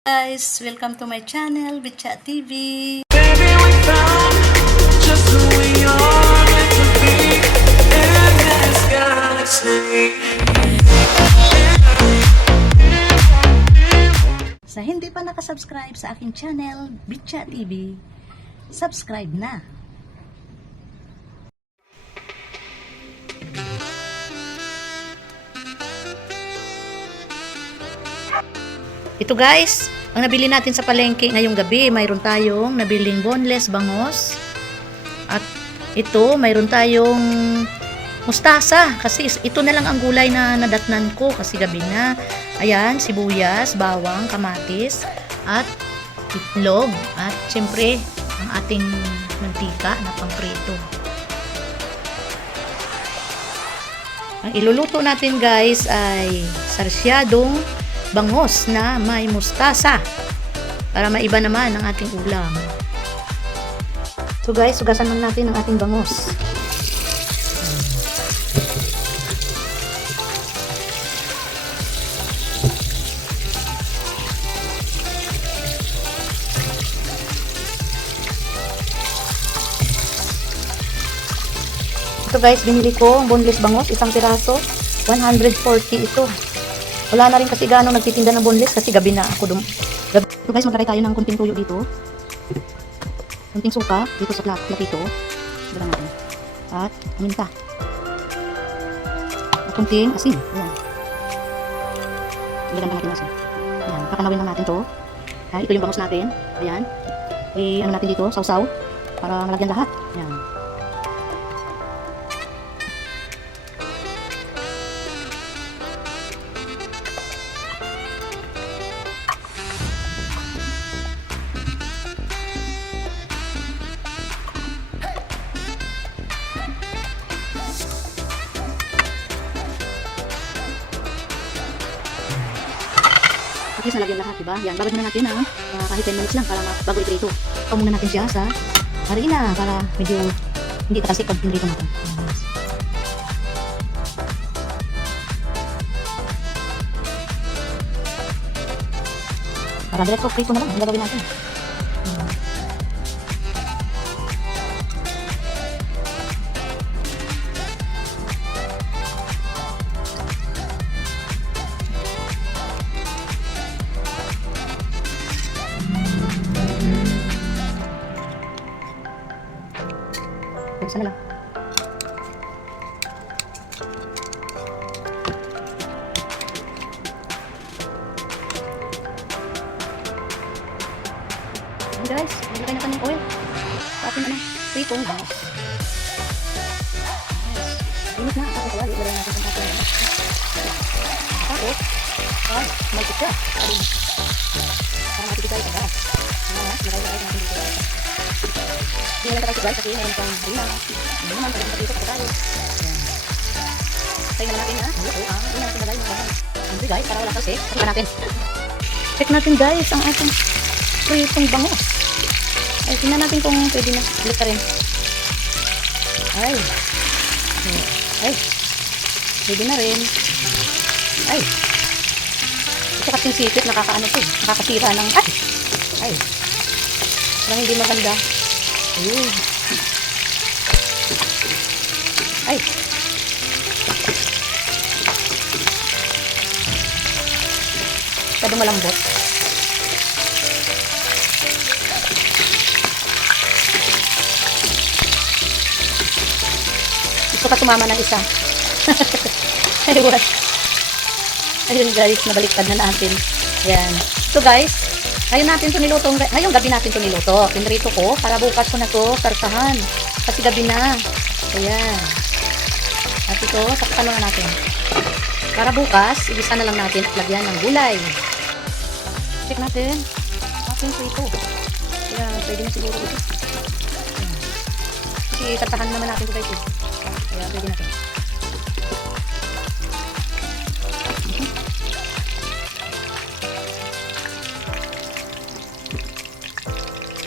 Guys, welcome to my channel, Bitchat TV. Baby, we found just who we are meant to be in this galaxy. Sa hindi pa nakasubscribe sa aking channel, Bitchat TV, subscribe na. Ito guys, ang nabili natin sa palengke ngayong gabi, mayroon tayong nabiling boneless bangos. At ito, mayroon tayong mustasa. Kasi ito na lang ang gulay na nadatnan ko kasi gabi na. Ayan, sibuyas, bawang, kamatis, at itlog. At syempre, ang ating mantika na pangprito. Ang iluluto natin guys ay sarsyadong bangos na may mustasa para maiba naman ang ating ulam. So guys, sugasan lang natin ang ating bangos. Ito guys, binili ko ang boneless bangos, isang piraso, 140 ito. Wala na rin kasi gano'ng nagtitinda ng boneless kasi gabi na ako So guys, maglagay tayo ng kunting tuyo dito. Kunting suka dito sa platito. Lagyan natin. At paminta. At kunting asin. Ayan. Lagyan natin asin. Ayan. Pakanawin lang natin to. Ayan. Ito yung bangos natin. Ayan. Ano natin dito, sausaw. Para malagyan lahat. Ayan. At least nalagyan lahat, diba? Yan, babad muna natin ng kahit 10 minutes lang para bago iprito. Ito muna natin siya sa harina para medyo hindi takasik pag pinrito natin. Para diretso prito na lang ang gagawin natin. Buksan na lang. Ayan guys, nilagay na ng oil. Sa ating pritong bangos. Yes. Init na. Tapos wala. Ilagay natin sa ating tapos, malpit siya. Para matibigay sa gas. Nilagay natin dito. Hindi na tayo guys kasi meron pang harina. Hindi naman pwede dito sa tayo. Ayan. Tayo naman natin ha. Hindi natin nalagay yung bangos. Hindi guys, para wala kasi. Check natin. Check natin guys ang ating pritong bangos. Ay, tingnan natin kung pwede na. Balik ka rin. Ay. Ay. Pwede na rin. Ay. Ito kasing sipit, nakakaano to. Nakakasira ng, ay. Parang hindi maganda. Ayun. Ay. Masyadong malambot. Gusto ka sumama ng isa. Ayun. Ayun guys, nabaliktad na natin. Ayan. So guys, ngayong gabi natin ito niluto. Pinrito ko para bukas ko na to sarsahan. Kasi gabi na. Ayan. At ito, saktan na natin. Para bukas, igisa na lang natin at lagyan ng gulay. Check natin. Ating prito. Ayan, pwede na siguro ito. Ayan. Kasi sarsahan naman natin ito guys. Ayan, pwede na ito.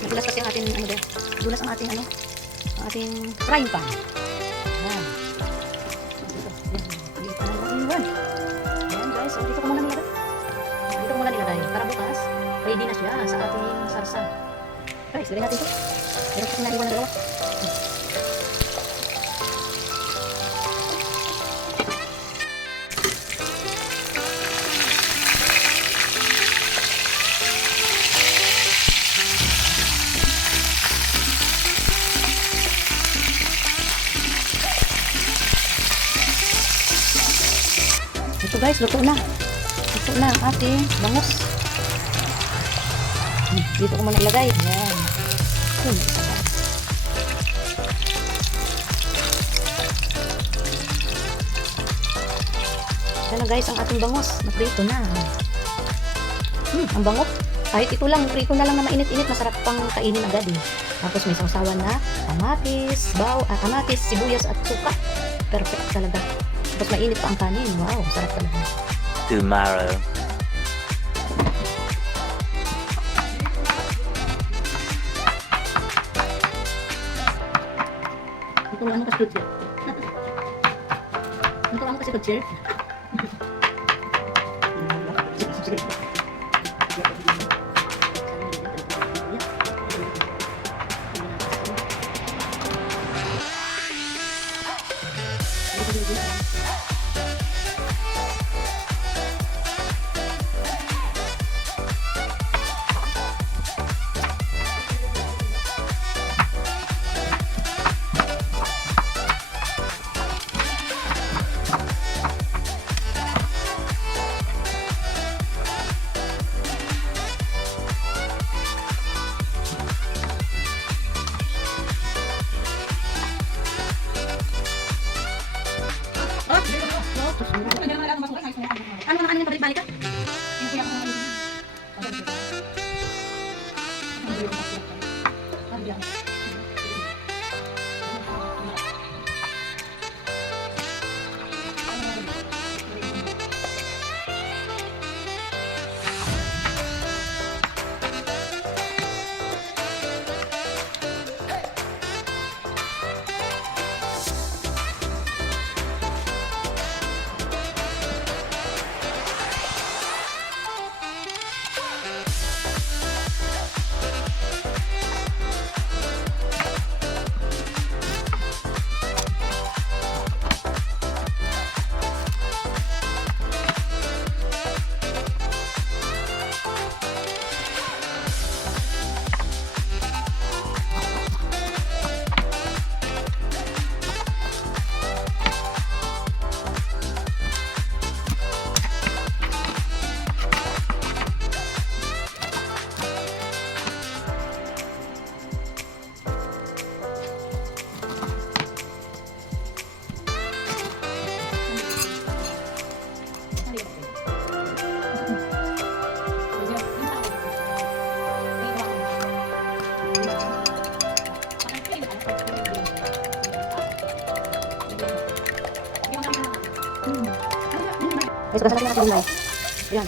Nagulas kasi ang ating dulas ang ating ang ating frying pan. Ayan. Dito na lang iwan. Ayan guys, so dito ko muna nilagay. Dito ko muna nilagay para bukas ready na siya sa ating sarsa. Guys, lagyan natin ito. Meron kasi naiwan na dalawa. Ito guys, luto na. Luto na ang ating bangus. Dito ko muna ilagay. Ayan. Isa pa. Ayan na guys, ang ating bangus. Naprito na. Ang bango. Kahit ito lang, prito na lang na mainit-init, masarap pang kainin agad eh. Tapos may sausawan na kamatis, kamatis, sibuyas at suka. Perfect talaga. Tapos mainit pa ang kanin. Wow, sarap talaga. Tomorrow. Ito lang kasi kutsi. Ito lang kasi kutsi. Ano yung pabalik-balik ka? Guys, basta natin natin ayan.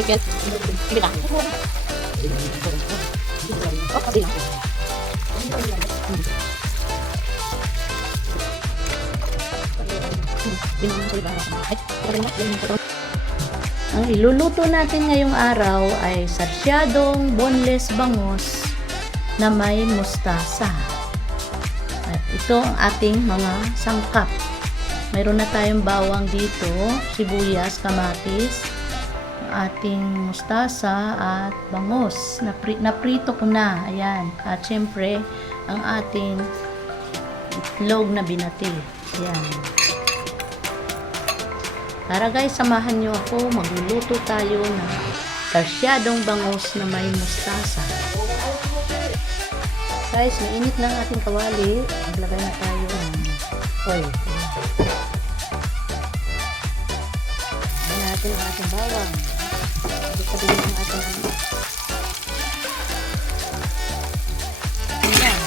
Tiket. Tiket lang. Oh, kasi lang. Ang iluluto natin ngayong araw ay sarsyadong boneless bangus na may mustasa. At ito ang ating mga sangkap. Mayroon na tayong bawang dito, sibuyas, kamatis, ating mustasa at bangus. Naprito ko na. Ayan. At syempre, ang ating itlog na binati. Ayan. Tara guys, samahan nyo ako. Magluluto tayo ng sarsyadong bangus na may mustasa. Guys, mainit na ang ating kawali. Maglagay na tayo ng oil. Ayan natin ang ating bawang. Pagkabili ng ating ayan.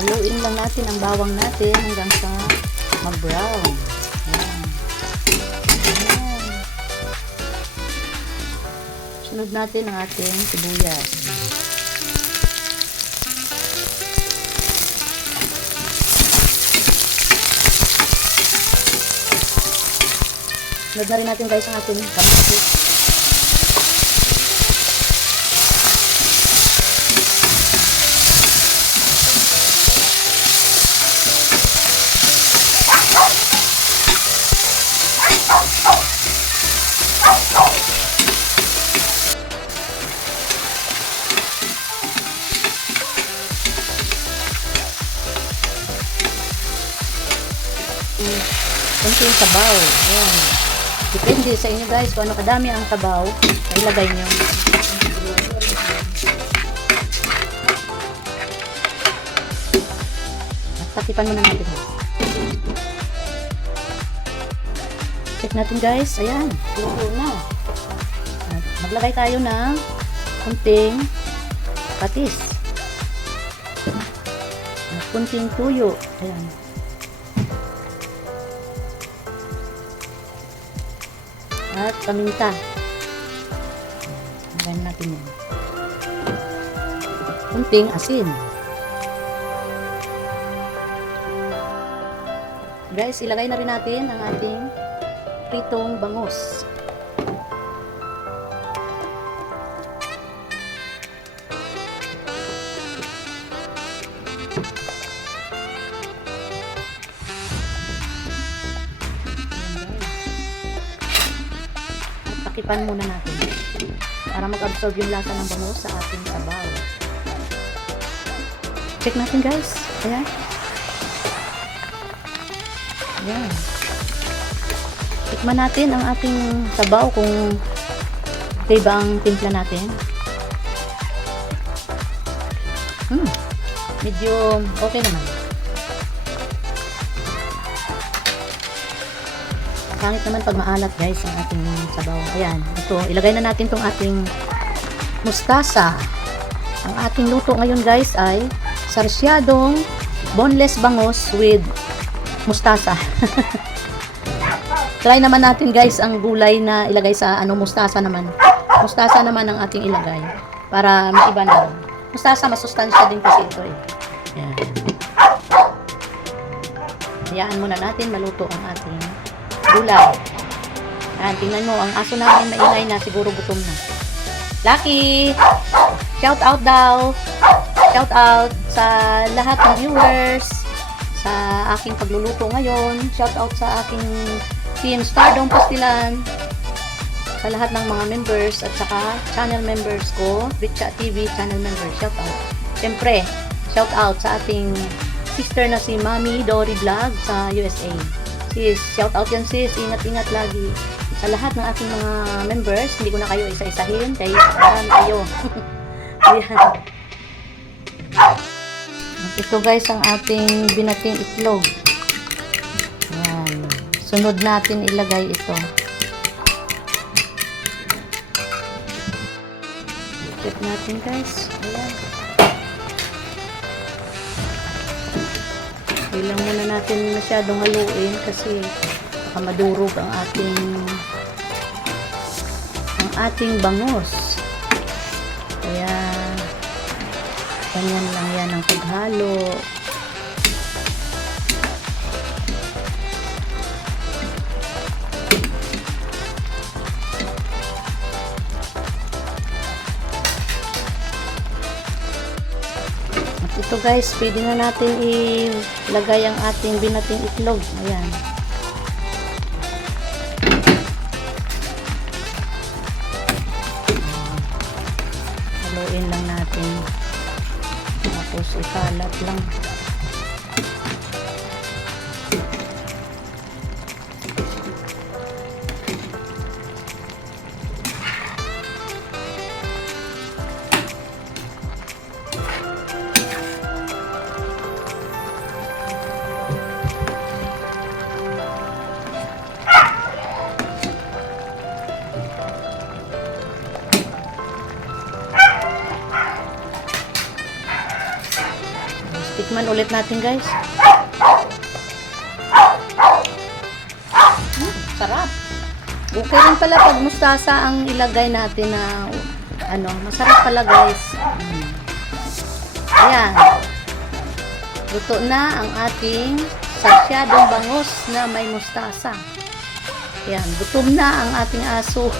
Haluin lang natin ang bawang natin hanggang sa mag-brown. Ayan. Ayan. Sunod natin ang ating sibuyas. Sunod na rin natin guys ang ating kamatis. Kunting sabaw. Ayan. Depende sa inyo guys kung ano kadami ang sabaw na ilagay nyo. At takipan muna natin. Check natin guys. Ayan. Luto na. At maglagay tayo ng kunting patis. At kunting tuyo. Ayan. At paminta. Lagyan natin yan. Kunting asin. Guys, ilagay na rin natin ang ating pritong bangus. Takipan muna natin para mag-absorb yung lasa ng bangus sa ating sabaw. Check natin guys. Ayan. Ayan. Tikman natin ang ating sabaw kung okay ba ang timpla natin. Medyo okay naman. Pangit naman pag maalat guys ang ating sabaw. Ayan, ito, ilagay na natin tong ating mustasa. Ang ating luto ngayon guys ay sarsyadong boneless bangus with mustasa. Try naman natin guys ang gulay na ilagay sa mustasa naman. Mustasa naman ang ating ilagay para maiba na. Mustasa masustansya din kasi ito eh. Ayan. Hayaan muna natin maluto ang ating gulay. Ayan, tingnan mo, ang aso namin maingay na, siguro gutom na. Lucky! Shout out daw! Shout out sa lahat ng viewers sa aking pagluluto ngayon. Shout out sa aking team Stardom Pastilan, sa lahat ng mga members at saka channel members ko, Richa TV channel members. Shout out. Siyempre, shout out sa ating sister na si Mami Dory Vlog sa USA. Sis, shout out yan sis, ingat-ingat lagi sa lahat ng ating mga members. Hindi ko na kayo isa-isahin kaya marami kayo. Ayan. Ito guys ang ating binating itlog. Ayan. Sunod natin ilagay ito. Check natin guys. Ayan. Ilang muna natin masyadong haluin kasi baka madurog ang ating bangus. Kaya ganyan lang yan ang paghalo. Ito guys, pwede na natin ilagay ang ating binating itlog. Ayan. Haluin lang natin. Tapos ikalat lang. Tikman ulit natin, guys. Sarap. Okay rin pala pag mustasa ang ilagay natin na masarap pala, guys. Ayan. Luto na ang ating sasyadong bangus na may mustasa. Ayan, gutom na ang ating aso.